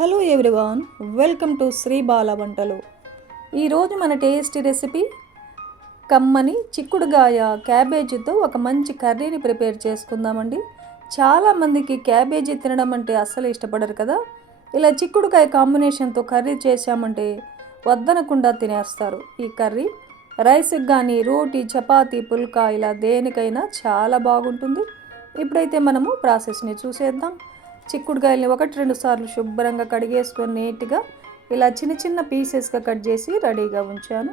Hello everyone welcome to Shri Bala వంటలు. ఈరోజు మన టేస్టీ రెసిపీ కమ్మని చిక్కుడుగాయ క్యాబేజీతో ఒక మంచి కర్రీని ప్రిపేర్ చేసుకుందామండి. చాలామందికి క్యాబేజీ తినడం అంటే అస్సలు ఇష్టపడరు కదా. ఇలా చిక్కుడుకాయ కాంబినేషన్తో కర్రీ చేశామంటే వద్దనకుండా తినేస్తారు. ఈ కర్రీ రైస్కి కానీ రోటీ చపాతీ పుల్కా ఇలా దేనికైనా చాలా బాగుంటుంది. ఇప్పుడైతే మనము ప్రాసెస్ని చూసేద్దాం. చిక్కుడుకాయల్ని ఒకటి రెండు సార్లు శుభ్రంగా కడిగేసుకొని నీట్గా ఇలా చిన్న చిన్న పీసెస్గా కట్ చేసి రెడీగా ఉంచాను.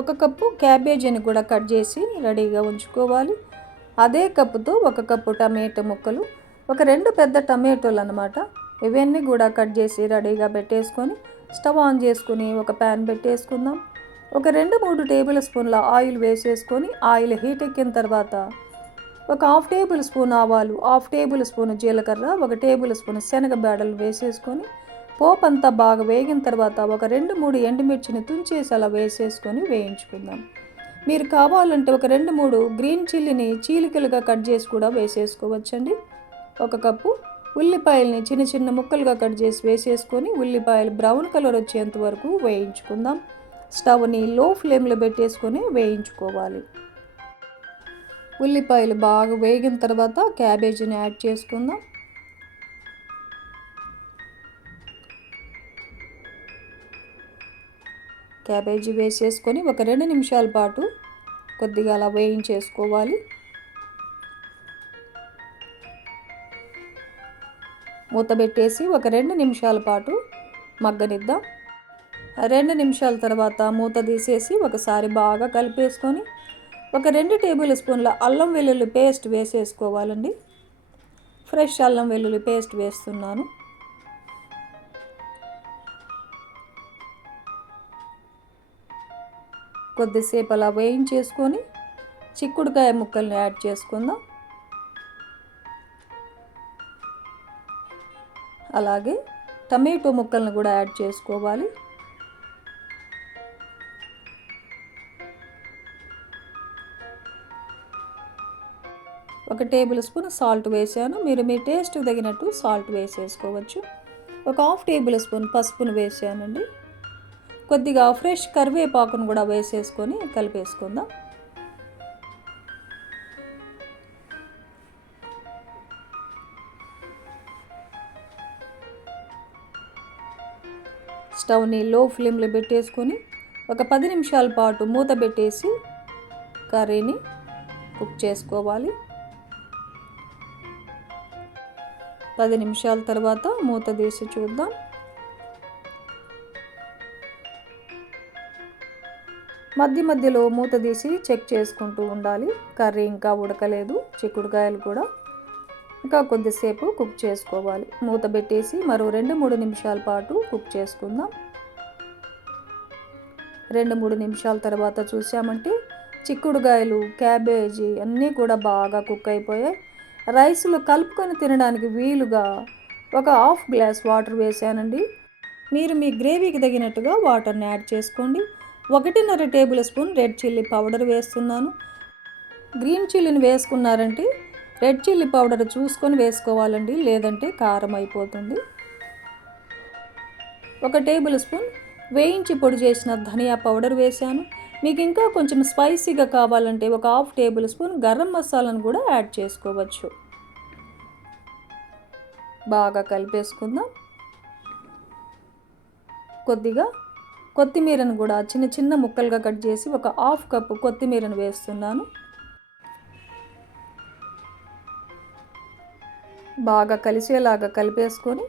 ఒక కప్పు క్యాబేజీని కూడా కట్ చేసి రెడీగా ఉంచుకోవాలి. అదే కప్పుతో ఒక కప్పు టమాటో ముక్కలు ఒక రెండు పెద్ద టమాటోలు అనమాట ఇవన్నీ కూడా కట్ చేసి రెడీగా పెట్టేసుకొని స్టవ్ ఆన్ చేసుకుని ఒక ప్యాన్ పెట్టేసుకుందాం. ఒక రెండు మూడు టేబుల్ స్పూన్ల ఆయిల్ వేసేసుకొని ఆయిల్ హీట్ ఎక్కిన తర్వాత ఒక హాఫ్ టేబుల్ స్పూన్ ఆవాలు హాఫ్ టేబుల్ స్పూన్ జీలకర్ర ఒక టేబుల్ స్పూన్ శనగ బేడలు వేసేసుకొని పోపు అంతా బాగా వేగిన తర్వాత ఒక రెండు మూడు ఎండుమిర్చిని తుంచేసి అలా వేసేసుకొని వేయించుకుందాం. మీరు కావాలంటే ఒక రెండు మూడు గ్రీన్ చిల్లీని చీలికలుగా కట్ చేసి కూడా వేసేసుకోవచ్చండి. ఒక కప్పు ఉల్లిపాయల్ని చిన్న చిన్న ముక్కలుగా కట్ చేసి వేసేసుకొని ఉల్లిపాయలు బ్రౌన్ కలర్ వచ్చేంత వరకు వేయించుకుందాం. స్టవ్ని లో ఫ్లేమ్లో పెట్టేసుకొని వేయించుకోవాలి. ఉల్లిపాయలు బాగా వేగిన తర్వాత క్యాబేజీని యాడ్ చేసుకుందాం. క్యాబేజీ వేసేసుకొని ఒక రెండు నిమిషాల పాటు కొద్దిగా అలా వేయించేసుకోవాలి. మూత పెట్టేసి ఒక రెండు నిమిషాల పాటు మగ్గనిద్దాం. రెండు నిమిషాల తర్వాత మూత తీసేసి ఒకసారి బాగా కలిపేసుకొని ఒక రెండు టేబుల్ స్పూన్ల అల్లం వెల్లుల్లి పేస్ట్ వేసేసుకోవాలండి. ఫ్రెష్ అల్లం వెల్లుల్లి పేస్ట్ వేస్తున్నాను. కొద్దిసేపు అలా వేయించేసుకొని చిక్కుడుకాయ ముక్కల్ని యాడ్ చేసుకుందాం. అలాగే టమాటో ముక్కల్ని కూడా యాడ్ చేసుకోవాలి. టేబుల్ స్పూన్ సాల్ట్ వేసాను. మీరు మీ టేస్ట్ తగినట్టు సాల్ట్ వేసేసుకోవచ్చు. ఒక హాఫ్ టేబుల్ స్పూన్ పసుపును వేసానండి. కొద్దిగా ఫ్రెష్ కరివేపాకును కూడా వేసేసుకొని కలిపేసుకుందాం. స్టవ్ని లో ఫ్లేమ్లో పెట్టేసుకొని ఒక పది నిమిషాల పాటు మూత పెట్టేసి కర్రీని కుక్ చేసుకోవాలి. పది నిమిషాల తర్వాత మూత తీసి చూద్దాం. మధ్య మధ్యలో మూత తీసి చెక్ చేసుకుంటూ ఉండాలి. కర్రీ ఇంకా ఉడకలేదు చిక్కుడుకాయలు కూడా. ఇంకా కొద్దిసేపు కుక్ చేసుకోవాలి. మూత పెట్టేసి మరో రెండు మూడు నిమిషాల పాటు కుక్ చేసుకుందాం. రెండు మూడు నిమిషాల తర్వాత చూసామంటే చిక్కుడుకాయలు క్యాబేజీ అన్నీ కూడా బాగా కుక్ అయిపోయాయి. రైస్లో కలుపుకొని తినడానికి వీలుగా ఒక హాఫ్ గ్లాస్ వాటర్ వేసానండి మీరు మీ గ్రేవీకి తగినట్టుగా వాటర్ని యాడ్ చేసుకోండి. ఒకటిన్నర table spoon red chilli powder వేస్తున్నాను. గ్రీన్ చిల్లీని వేసుకున్నారంటే రెడ్ చిల్లీ పౌడర్ చూసుకొని వేసుకోవాలండి లేదంటే కారం అయిపోతుంది. ఒక టేబుల్ స్పూన్ వేయించి పొడి చేసిన ధనియా పౌడర్ వేశాను. మీకు ఇంకా కొంచెం స్పైసీగా కావాలంటే ఒక హాఫ్ టేబుల్ స్పూన్ గరం మసాలాను కూడా యాడ్ చేసుకోవచ్చు. బాగా కలిపేసుకుందాం. కొద్దిగా కొత్తిమీరను కూడా చిన్న చిన్న ముక్కలుగా కట్ చేసి ఒక హాఫ్ కప్పు కొత్తిమీరను వేస్తున్నాను. బాగా కలిసేలాగా కలిపేసుకొని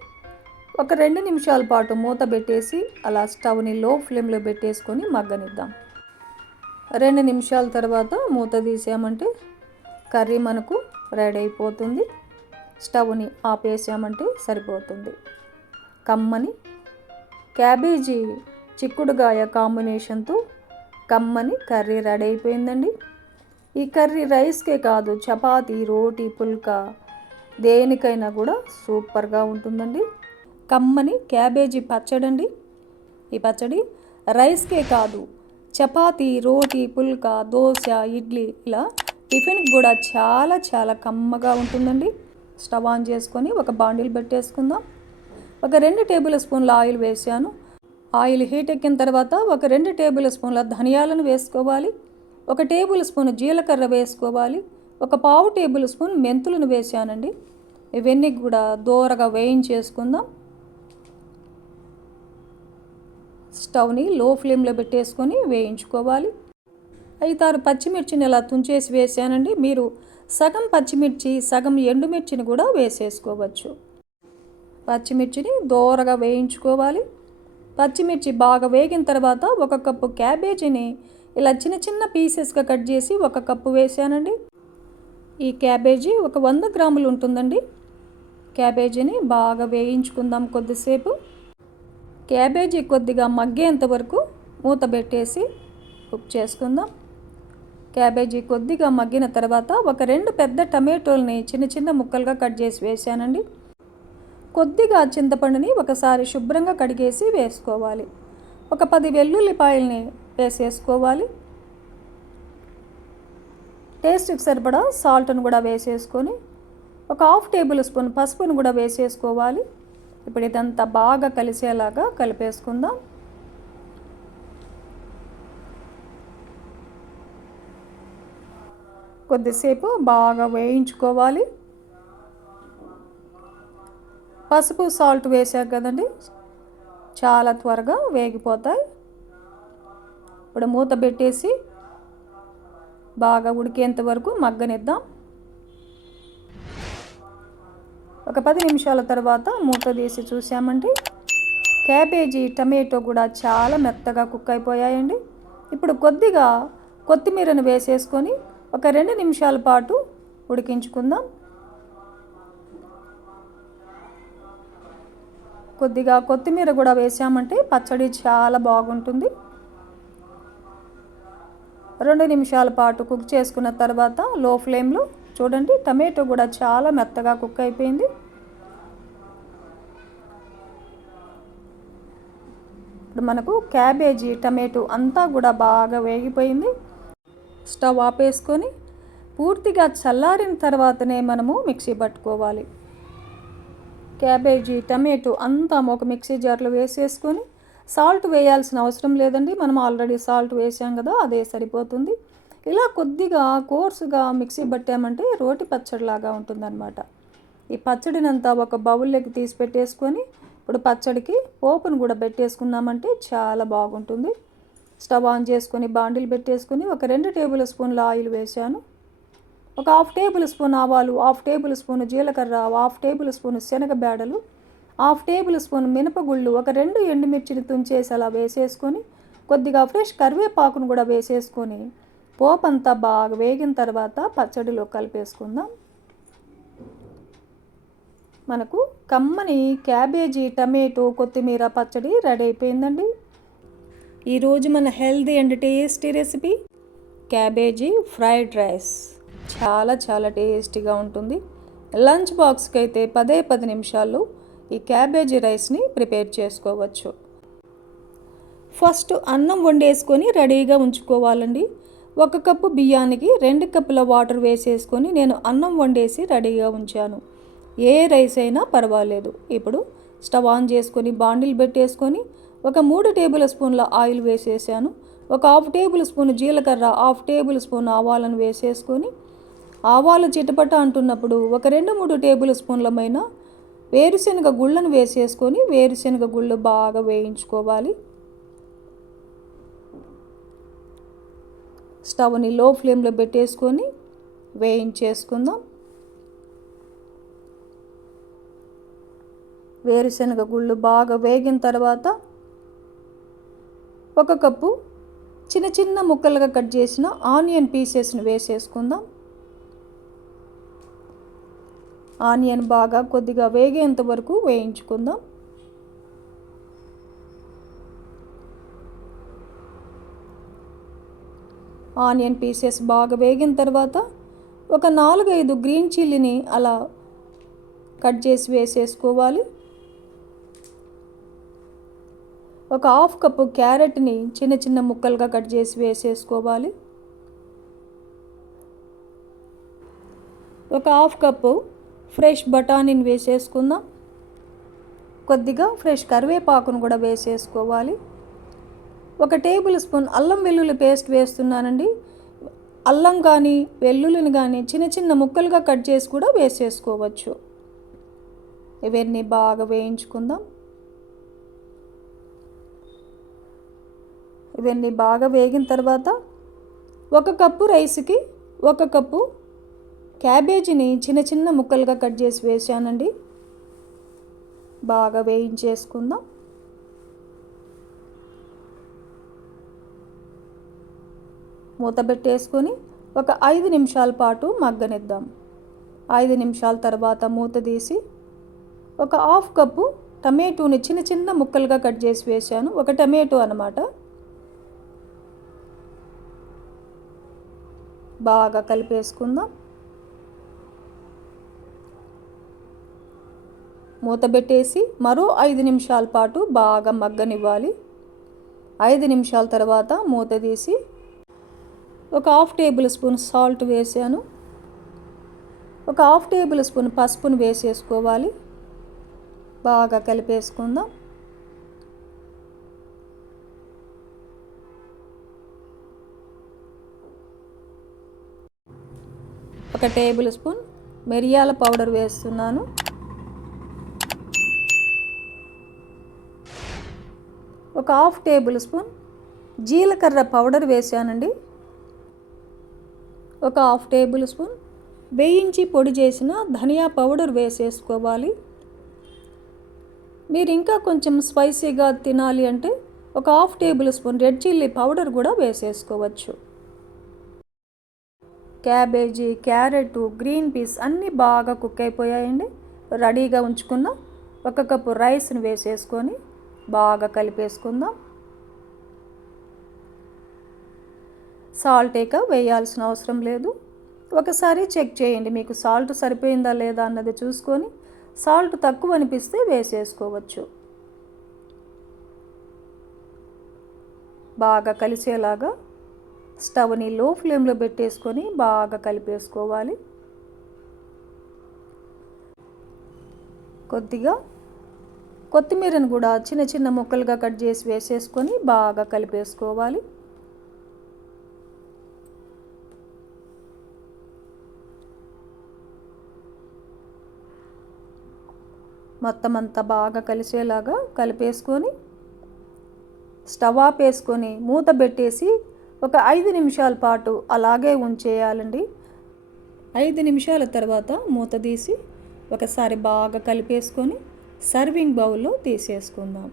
ఒక రెండు నిమిషాల పాటు మూత పెట్టేసి అలా స్టవ్ని లో ఫ్లేమ్లో పెట్టేసుకొని మగ్గనిద్దాం. రెండు నిమిషాల తర్వాత మూత తీసామంటే కర్రీ మనకు రెడీ అయిపోతుంది. స్టవ్ని ఆపేసామంటే సరిపోతుంది. కమ్మని క్యాబేజీ చిక్కుడుగాయ కాంబినేషన్తో కమ్మని కర్రీ రెడీ అయిపోయిందండి. ఈ కర్రీ రైస్కే కాదు చపాతి రోటీ పుల్కా దేనికైనా కూడా సూపర్గా ఉంటుందండి. కమ్మని క్యాబేజీ పచ్చడి అండి ఈ పచ్చడి రైస్కే కాదు చపాతీ రోటీ పుల్కా దోశ ఇడ్లీ ఇలా టిఫిన్కి కూడా చాలా చాలా కమ్మగా ఉంటుందండి. స్టవ్ ఆన్ చేసుకొని ఒక బాండిల్ పెట్టేసుకుందాం. ఒక రెండు టేబుల్ స్పూన్ల ఆయిల్ వేసాను. ఆయిల్ హీట్ ఎక్కిన తర్వాత ఒక రెండు టేబుల్ స్పూన్ల ధనియాలను వేసుకోవాలి. ఒక టేబుల్ స్పూన్ జీలకర్ర వేసుకోవాలి. ఒక పావు టేబుల్ స్పూన్ మెంతులను వేసానండి. ఇవన్నీ కూడా దూరగా వేయించేసుకుందాం. స్టవ్ని లో ఫ్లేమ్లో పెట్టేసుకొని వేయించుకోవాలి. ఐదారు పచ్చిమిర్చిని ఇలా తుంచేసి వేసానండి. మీరు సగం పచ్చిమిర్చి సగం ఎండుమిర్చిని కూడా వేసేసుకోవచ్చు. పచ్చిమిర్చిని దోరగా వేయించుకోవాలి. పచ్చిమిర్చి బాగా వేగిన తర్వాత ఒక కప్పు క్యాబేజీని ఇలా చిన్న చిన్న పీసెస్గా కట్ చేసి ఒక కప్పు వేసానండి. ఈ క్యాబేజీ ఒక వంద గ్రాములు ఉంటుందండి. క్యాబేజీని బాగా వేయించుకుందాం కొద్దిసేపు. క్యాబేజీ కొద్దిగా మగ్గేంత వరకు మూత పెట్టేసి కుక్ చేసుకుందాం. క్యాబేజీ కొద్దిగా మగ్గిన తర్వాత ఒక రెండు పెద్ద టమాటోల్ని చిన్న చిన్న ముక్కలుగా కట్ చేసి వేసానండి. కొద్దిగా చింతపండుని ఒకసారి శుభ్రంగా కడిగేసి వేసుకోవాలి. ఒక పది వెల్లుల్లిపాయల్ని వేసేసుకోవాలి. టేస్ట్కి సరిపడా సాల్ట్ను కూడా వేసేసుకొని ఒక హాఫ్ టేబుల్ స్పూన్ పసుపును కూడా వేసేసుకోవాలి. ఇప్పుడు ఇదంతా బాగా కలిసేలాగా కలిపేసుకుందాం. కొద్దిసేపు బాగా వేయించుకోవాలి. పసుపు సాల్ట్ వేసాక కదండి చాలా త్వరగా వేగిపోతాయి. ఇప్పుడు మూత పెట్టేసి బాగా ఉడికేంత వరకు మగ్గనిద్దాం. ఒక పది నిమిషాల తర్వాత మూత తీసి చూసామంటే క్యాబేజీ టమాటో కూడా చాలా మెత్తగా కుక్ అయిపోయాయండి. ఇప్పుడు కొద్దిగా కొత్తిమీరను వేసేసుకొని ఒక రెండు నిమిషాల పాటు ఉడికించుకుందాం. కొద్దిగా కొత్తిమీర కూడా వేసామంటే పచ్చడి చాలా బాగుంటుంది. రెండు నిమిషాల పాటు కుక్ చేసుకున్న తర్వాత లో ఫ్లేమ్లో చూడండి టమాటో కూడా చాలా మెత్తగా కుక్ అయిపోయింది. ఇప్పుడు మనకు క్యాబేజీ టమాటో అంతా కూడా బాగా వేగిపోయింది. స్టవ్ ఆపేసుకొని పూర్తిగా చల్లారిన తర్వాతనే మనము మిక్సీ పట్టుకోవాలి. క్యాబేజీ టమాటో అంతా ఒక మిక్సీ జార్లో వేసేసుకొని సాల్ట్ వేయాల్సిన అవసరం లేదండి. మనం ఆల్రెడీ సాల్ట్ వేసాం కదా అదే సరిపోతుంది. ఇలా కొద్దిగా కోర్సుగా మిక్సీ పట్టామంటే రోటి పచ్చడిలాగా ఉంటుందన్నమాట. ఈ పచ్చడినంతా ఒక బౌల్లోకి తీసి పెట్టేసుకొని ఇప్పుడు పచ్చడికి పోపును కూడా పెట్టేసుకున్నామంటే చాలా బాగుంటుంది. స్టవ్ ఆన్ చేసుకొని బాండిల్ పెట్టేసుకొని ఒక రెండు టేబుల్ స్పూన్ల ఆయిల్ వేసాను ఒక హాఫ్ టేబుల్ స్పూన్ ఆవాలు హాఫ్ టేబుల్ స్పూన్ జీలకర్ర హాఫ్ టేబుల్ స్పూన్ శనగ బేడలు హాఫ్ టేబుల్ స్పూన్ మినపగుళ్ళు ఒక రెండు ఎండుమిర్చిని తుంచేసి అలా వేసేసుకొని కొద్దిగా ఫ్రెష్ కరివేపాకును కూడా వేసేసుకొని పోపంతా అంతా బాగా వేగిన తర్వాత పచ్చడిలో కలిపేసుకుందాం. మనకు కమ్మని క్యాబేజీ టమాటో కొత్తిమీర పచ్చడి రెడీ అయిపోయిందండి. ఈరోజు మన healthy and tasty recipe cabbage fried rice. చాలా చాలా టేస్టీగా ఉంటుంది. లంచ్ బాక్స్కి అయితే పదే పది నిమిషాల్లో ఈ క్యాబేజీ రైస్ని ప్రిపేర్ చేసుకోవచ్చు. ఫస్ట్ అన్నం వండేసుకొని రెడీగా ఉంచుకోవాలండి. ఒక కప్పు బియ్యానికి రెండు కప్పుల వాటర్ వేసేసుకొని నేను అన్నం వండేసి రెడీగా ఉంచాను. ఏ రైస్ అయినా పర్వాలేదు. ఇప్పుడు స్టవ్ ఆన్ చేసుకొని బాండిల్ పెట్టేసుకొని ఒక మూడు టేబుల్ స్పూన్ల ఆయిల్ వేసేసాను. ఒక హాఫ్ టేబుల్ స్పూన్ జీలకర్ర హాఫ్ టేబుల్ స్పూన్ ఆవాలను వేసేసుకొని ఆవాలు చిటపట అంటున్నప్పుడు ఒక రెండు మూడు టేబుల్ స్పూన్లమైన వేరుశనగ గుళ్ళను వేసేసుకొని వేరుశనగ గుళ్ళు బాగా వేయించుకోవాలి. స్టవ్ని లో ఫ్లేమ్లో పెట్టేసుకొని వేయించేసుకుందాం. వేరుశనగ గుళ్ళు బాగా వేగిన తర్వాత ఒక కప్పు చిన్న చిన్న ముక్కలుగా కట్ చేసిన ఆనియన్ పీసెస్ని వేసేసుకుందాం. ఆనియన్ బాగా కొద్దిగా వేగేంత వరకు వేయించుకుందాం. ఆనియన్ పీసెస్ బాగా వేగిన తర్వాత ఒక నాలుగైదు గ్రీన్ చిల్లీని అలా కట్ చేసి వేసేసుకోవాలి. ఒక హాఫ్ కప్పు క్యారెట్ని చిన్న చిన్న ముక్కలుగా కట్ చేసి వేసేసుకోవాలి. ఒక హాఫ్ కప్పు ఫ్రెష్ బఠానీని వేసేసుకుందాం. కొద్దిగా ఫ్రెష్ కరివేపాకును కూడా వేసేసుకోవాలి. ఒక టేబుల్ స్పూన్ అల్లం వెల్లుల్లి పేస్ట్ వేస్తున్నానండి. అల్లం కానీ వెల్లుల్లిని కానీ చిన్న చిన్న ముక్కలుగా కట్ చేసి కూడా వేసేసుకోవచ్చు. ఇవన్నీ బాగా వేయించుకుందాం. ఇవన్నీ బాగా వేగిన తర్వాత ఒక కప్పు రైస్కి ఒక కప్పు క్యాబేజీని చిన్న చిన్న ముక్కలుగా కట్ చేసి వేసానండి. బాగా వేయించేసుకుందాం. మూత పెట్టేసుకొని ఒక ఐదు నిమిషాల పాటు మగ్గనిద్దాం. ఐదు నిమిషాల తర్వాత మూత తీసి ఒక హాఫ్ కప్పు టమాటోని చిన్న చిన్న ముక్కలుగా కట్ చేసి వేసాను. ఒక టమాటో అనమాట బాగా కలిపేసుకుందాం. మూత పెట్టేసి మరో ఐదు నిమిషాల పాటు బాగా మగ్గనివ్వాలి. ఐదు నిమిషాల తర్వాత మూత తీసి ఒక హాఫ్ టేబుల్ స్పూన్ సాల్ట్ వేసాను. ఒక హాఫ్ టేబుల్ స్పూన్ పసుపును వేసేసుకోవాలి. బాగా కలిపేసుకుందాం. ఒక టేబుల్ స్పూన్ మిరియాల పౌడర్ వేస్తున్నాను. ఒక హాఫ్ టేబుల్ స్పూన్ జీలకర్ర పౌడర్ వేసానండి ఒక హాఫ్ టేబుల్ స్పూన్ వేయించి పొడి చేసిన ధనియా పౌడర్ వేసేసుకోవాలి. మీరు ఇంకా కొంచెం స్పైసీగా తినాలి అంటే ఒక half tablespoon red chilli powder కూడా వేసేసుకోవచ్చు. క్యాబేజీ క్యారెట్ గ్రీన్ పీస్ అన్నీ బాగా కుక్ అయిపోయాయండి. రెడీగా ఉంచుకుందాం ఒక కప్పు రైస్ని వేసేసుకొని బాగా కలిపేసుకుందాం. సాల్ట్ ఇక వేయాల్సిన అవసరం లేదు. ఒకసారి చెక్ చేయండి మీకు సాల్ట్ సరిపోయిందా లేదా అన్నది చూసుకొని సాల్ట్ తక్కువ అనిపిస్తే వేసేసుకోవచ్చు. బాగా కలిసేలాగా స్టవ్ని లో ఫ్లేమ్లో పెట్టేసుకొని బాగా కలిపేసుకోవాలి. కొద్దిగా కొత్తిమీరను కూడా చిన్న చిన్న ముక్కలుగా కట్ చేసి వేసేసుకొని బాగా కలిపేసుకోవాలి. మొత్తం అంతా బాగా కలిసేలాగా కలిపేసుకొని స్టవ్ ఆపేసుకొని మూత పెట్టేసి ఒక ఐదు నిమిషాల పాటు అలాగే ఉంచేయాలండి. ఐదు నిమిషాల తర్వాత మూత తీసి ఒకసారి బాగా కలిపేసుకొని సర్వింగ్ బౌల్లో తీసేసుకుందాం.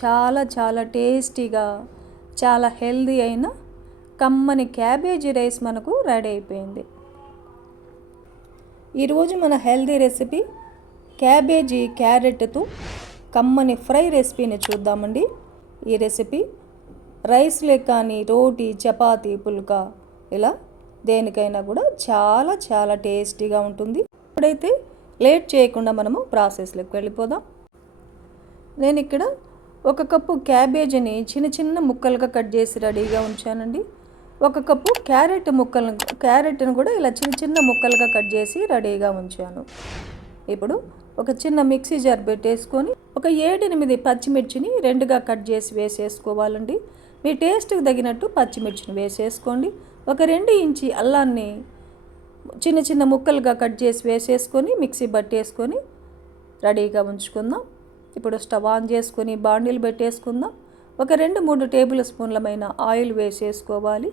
చాలా చాలా టేస్టీగా చాలా హెల్దీ అయిన కమ్మని క్యాబేజీ రైస్ మనకు రెడీ అయిపోయింది. ఈరోజు మన హెల్దీ రెసిపీ క్యాబేజీ క్యారెట్తో కమ్మని ఫ్రై రెసిపీని చూద్దామండి. ఈ రెసిపీ రైస్లే కానీ రోటీ చపాతీ పుల్కా ఇలా దేనికైనా కూడా చాలా చాలా టేస్టీగా ఉంటుంది. ఇప్పుడైతే లేట్ చేయకుండా మనము ప్రాసెస్లోకి వెళ్ళిపోదాం. నేను ఇక్కడ ఒక కప్పు క్యాబేజీని చిన్న చిన్న ముక్కలుగా కట్ చేసి రెడీగా ఉంచానండి. ఒక కప్పు క్యారెట్ ముక్కలను క్యారెట్ని కూడా ఇలా చిన్న చిన్న ముక్కలుగా కట్ చేసి రెడీగా ఉంచాను. ఇప్పుడు ఒక చిన్న మిక్సీ జార్ పెట్టేసుకొని ఒక ఏడెనిమిది పచ్చిమిర్చిని రెండుగా కట్ చేసి వేసేసుకోవాలండి. మీ టేస్ట్కి తగినట్టు పచ్చిమిర్చిని వేసేసుకోండి. ఒక రెండు ఇంచి అల్లాన్ని చిన్న చిన్న ముక్కలుగా కట్ చేసి వేసేసుకొని మిక్సీ పట్టేసుకొని రెడీగా ఉంచుకుందాం. ఇప్పుడు స్టవ్ ఆన్ చేసుకొని బాండీలు పెట్టేసుకుందాం. ఒక రెండు మూడు టేబుల్ స్పూన్లమైన ఆయిల్ వేసేసుకోవాలి.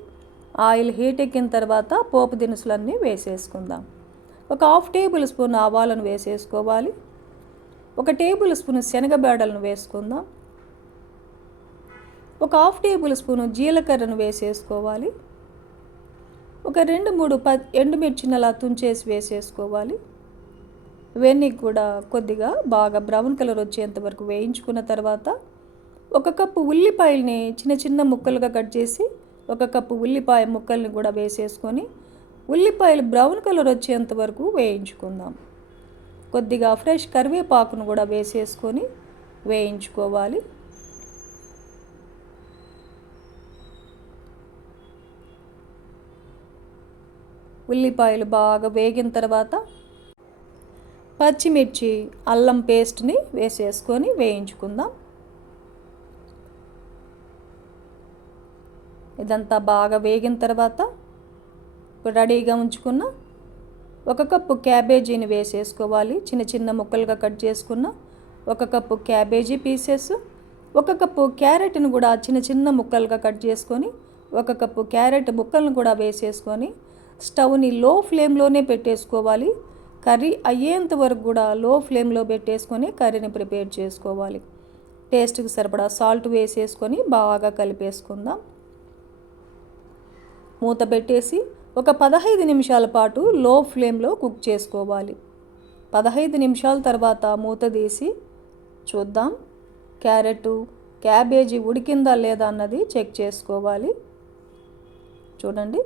ఆయిల్ హీట్ ఎక్కిన తర్వాత పోపు దినుసులన్నీ వేసేసుకుందాం. ఒక హాఫ్ టేబుల్ స్పూన్ ఆవాలను వేసేసుకోవాలి. ఒక టేబుల్ స్పూన్ శనగబేడలను వేసుకుందాం. ఒక హాఫ్ టేబుల్ స్పూను జీలకర్రను వేసేసుకోవాలి. ఒక రెండు మూడు ప ఎండుమిర్చిని అలా తుంచేసి వేసేసుకోవాలి. ఇవన్నీ కూడా కొద్దిగా బాగా బ్రౌన్ కలర్ వచ్చేంత వరకు వేయించుకున్న తర్వాత ఒక కప్పు ఉల్లిపాయల్ని చిన్న చిన్న ముక్కలుగా కట్ చేసి ఒక కప్పు ఉల్లిపాయ ముక్కల్ని కూడా వేసేసుకొని ఉల్లిపాయలు బ్రౌన్ కలర్ వచ్చేంత వరకు వేయించుకుందాం. కొద్దిగా ఫ్రెష్ కరివేపాకును కూడా వేసేసుకొని వేయించుకోవాలి. ఉల్లిపాయలు బాగా వేగిన తర్వాత పచ్చిమిర్చి అల్లం పేస్ట్ని వేసేసుకొని వేయించుకుందాం. ఇదంతా బాగా వేగిన తర్వాత రెడీగా ఉంచుకున్న ఒక కప్పు క్యాబేజీని వేసేసుకోవాలి. చిన్న చిన్న ముక్కలుగా కట్ చేసుకున్న ఒక కప్పు క్యాబేజీ పీసెస్ ఒక కప్పు క్యారెట్ని కూడా చిన్న చిన్న ముక్కలుగా కట్ చేసుకొని ఒక కప్పు క్యారెట్ ముక్కలను కూడా వేసేసుకొని స్టవ్ని లో ఫ్లేమ్లోనే పెట్టేసుకోవాలి. కర్రీ అయ్యేంత వరకు కూడా లో ఫ్లేమ్లో పెట్టేసుకొని కర్రీని ప్రిపేర్ చేసుకోవాలి. టేస్ట్కి సరిపడా సాల్ట్ వేసేసుకొని బాగా కలిపేసుకుందాం. మూత పెట్టేసి ఒక పదహైదు నిమిషాల పాటు లో ఫ్లేమ్లో కుక్ చేసుకోవాలి. పదహైదు నిమిషాల తర్వాత మూత తీసి చూద్దాం. క్యారెట్ క్యాబేజీ ఉడికిందా లేదా అన్నది చెక్ చేసుకోవాలి. చూడండి.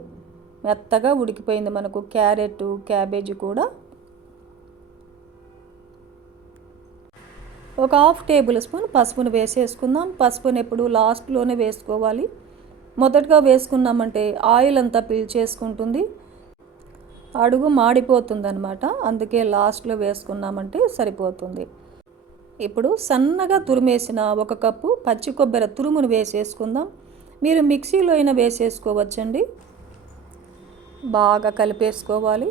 మెత్తగా ఉడికిపోయింది మనకు క్యారెట్ క్యాబేజీ కూడా. ఒక హాఫ్ టేబుల్ స్పూన్ పసుపును వేసేసుకుందాం. పసుపును ఎప్పుడు లాస్ట్లోనే వేసుకోవాలి. మొదటగా వేసుకున్నామంటే ఆయిల్ అంతా పీల్చేసుకుంటుంది అడుగు మాడిపోతుందనమాట అందుకే లాస్ట్లో వేసుకున్నామంటే సరిపోతుంది. ఇప్పుడు సన్నగా తురిమేసిన ఒక కప్పు పచ్చి కొబ్బరి తురుమును వేసేసుకుందాం. మీరు మిక్సీలో అయినా వేసేసుకోవచ్చండి. బాగా కలిపేసుకోవాలి.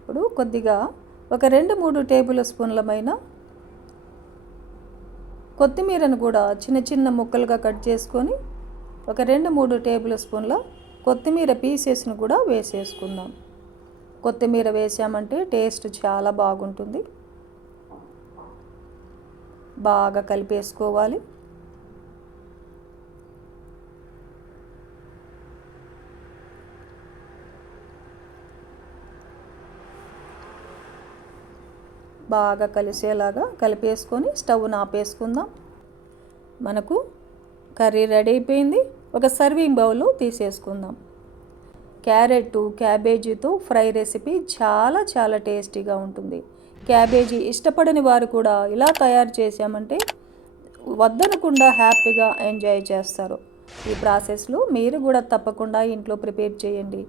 ఇప్పుడు కొద్దిగా ఒక రెండు మూడు టేబుల్ స్పూన్లమైన కొత్తిమీరను కూడా చిన్న చిన్న ముక్కలుగా కట్ చేసుకొని ఒక రెండు మూడు టేబుల్ స్పూన్ల కొత్తిమీర పీసెస్ను కూడా వేసేసుకుందాం. కొత్తిమీర వేసామంటే టేస్ట్ చాలా బాగుంటుంది. బాగా కలిపేసుకోవాలి. బాగా కలిసేలాగా కలిపేసుకొని స్టవ్ని ఆపేసుకుందాం మనకు కర్రీ రెడీ అయిపోయింది. ఒక సర్వింగ్ బౌల్లో తీసేసుకుందాం. క్యారెట్ క్యాబేజీతో ఫ్రై రెసిపీ చాలా చాలా టేస్టీగా ఉంటుంది. క్యాబేజీ ఇష్టపడని వారు కూడా ఇలా తయారు చేసామంటే వద్దనకుండా హ్యాపీగా ఎంజాయ్ చేస్తారు. ఈ ప్రాసెస్లో మీరు కూడా తప్పకుండా ఇంట్లో ప్రిపేర్ చేయండి.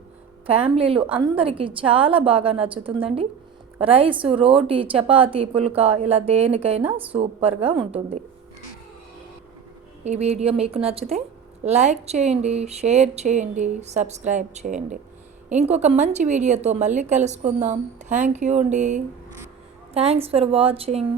ఫ్యామిలీలు అందరికీ చాలా బాగా నచ్చుతుందండి. రైస్ రోటీ చపాతీ పుల్కా ఇలా దేనికైనా సూపర్గా ఉంటుంది. ఈ వీడియో మీకు నచ్చితే లైక్ చేయండి షేర్ చేయండి సబ్స్క్రైబ్ చేయండి. ఇంకొక మంచి వీడియోతో మళ్ళీ కలుసుకుందాం. థ్యాంక్ యూ అండి. Thanks for watching.